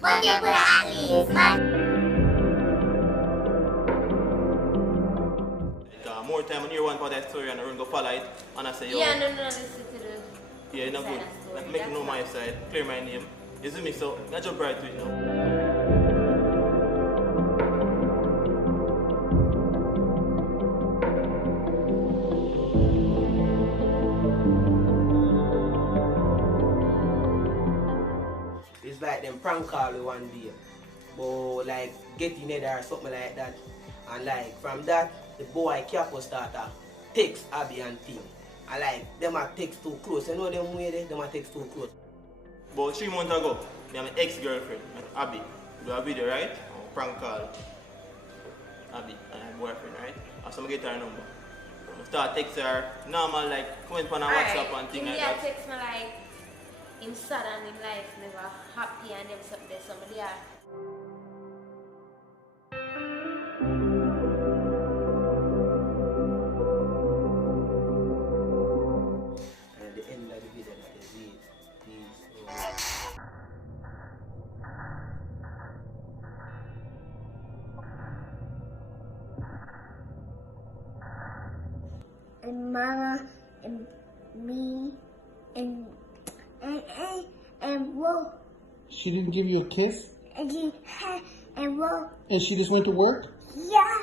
But you put at least, man. More time on your one part of that story and I run go follow it and I say, yo. Yeah, no, listen to the. Yeah, not good. Like, make me know my side, clear my name. You see me, so I jump right to it now. It's like them prank call me one day, but like getting it or something like that, and like from that the boy Capo started text Abby and thing, and like them a text too close. You know them way they them a text too close. About 3 months ago, me and my ex-girlfriend, Abby, do a video, right? Prank call Abby and her boyfriend, right? So I get her number. I start text her normal, like comment on her WhatsApp and things like that. Text me like him sad and him life never happy and them something there, somebody are. And at the end of the video, that is it. And Mama and me and Wolf. She didn't give you a kiss? And Wolf. And she just went to work? Yeah.